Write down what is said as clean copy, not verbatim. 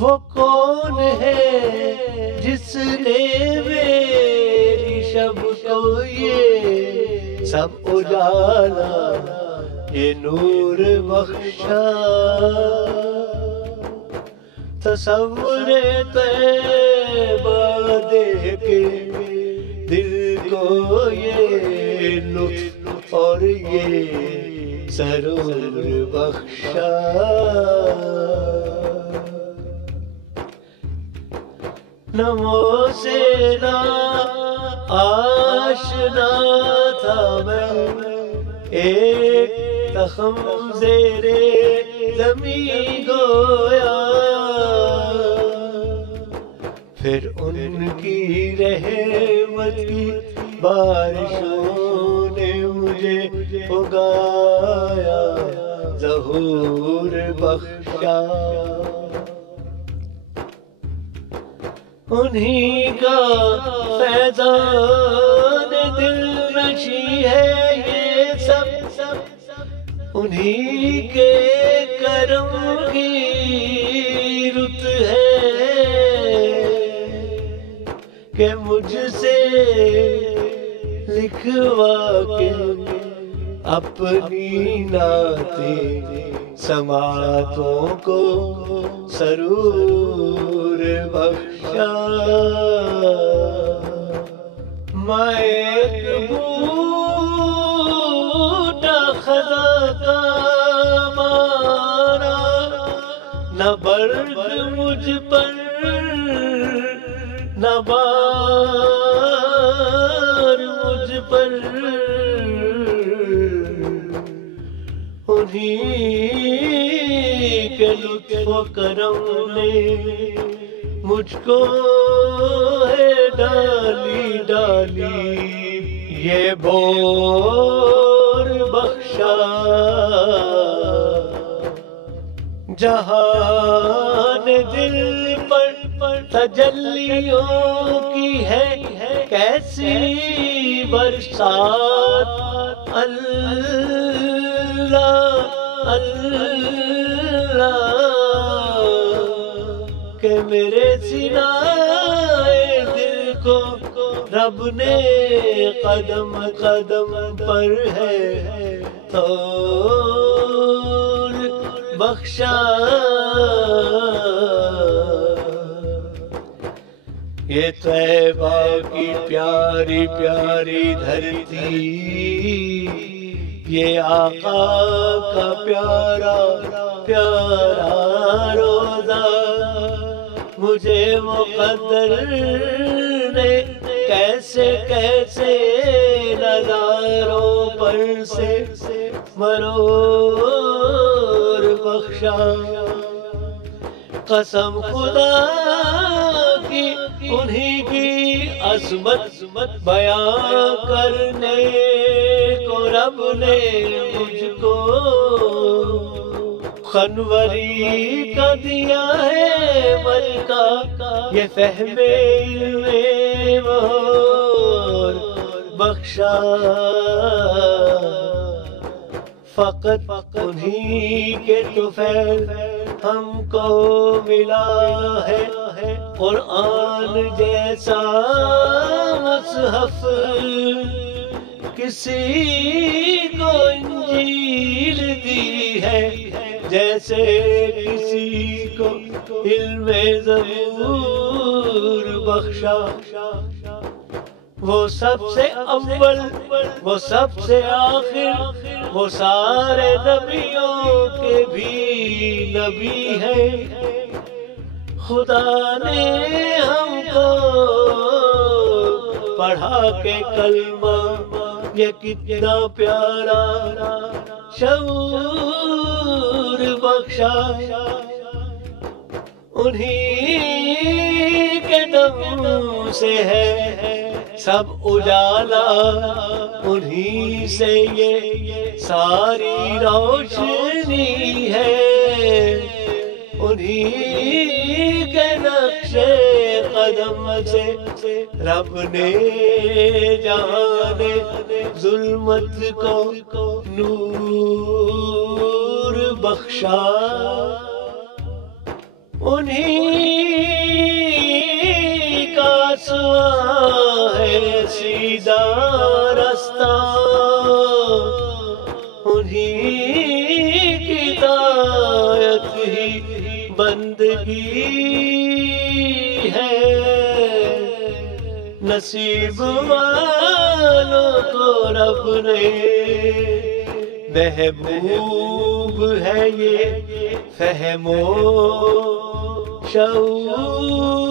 وہ کون ہے جس نے میری شب کو یہ سب اجالا یہ نور بخشا؟ تصور طیبہ دیکھ کے دل کو یہ لطف اور یہ سرور بخشا۔ نمو سے نا آشنا تھا میں، ایک تخم زیر زمین گویا، پھر ان کی رحمت کی بارشوں نے مجھے اگایا، ظہور بخشا۔ انہی کا فیضان دل نشی ہے یہ سب، انہی کے کرم کی رت ہے کہ مجھ سے لکھوا کے اپنی نعتیں سماعتوں کو سرور بخشا۔ میں ایک بوٹا خزاں کا مارا، نہ برگ مجھ پر نہ بار مجھ پر، انہی کے لطف و کرم نے مجھ کو ہے ڈالی ڈالی یہ بور بخشا۔ جہان دل پر تجلیوں کی ہے کیسی برسات، اللہ اللہ کہ میرے سینہ دل کو رب نے قدم قدم پر ہے طور بخشا۔ یہ طیبہ کی پیاری پیاری دھرتی، یہ آقا کا پیارا پیارا روزہ، مجھے مقدر نے کیسے کیسے نظاروں پر سے مرور بخشا۔ قسم خدا کی انہی کی عظمت بیان کرنے کو رب نے مجھ کو خنوری کا دیا ہے ملکہ، یہ فہم علم مہور بخشا۔ فقط انہی کے طفیل ہم کو ملا ہے، قرآن جیسا مصحف کسی کو انجیل دی ہے، جیسے کسی کو علم زبور بخشا۔ وہ سب سے اول وہ سب سے آخر، وہ سارے نبیوں کے بھی نبی ہے، خدا نے ہم کو پڑھا کے کلمہ یہ کتنا پیارا شعور بخشا۔ انہی کے دم سے ہے سب اجالا، انہی سے یہ ساری روشنی ہے، انہی کے نقش قدم سے رب نے جہان ظلمت کو نور بخشا۔ انہی کا سوا ہے سیدھا رستہ، انہی کی ہدایت ہی بندگی ہے، نصیب والوں کو رب نے محبوب ہے یہ فہم و شعور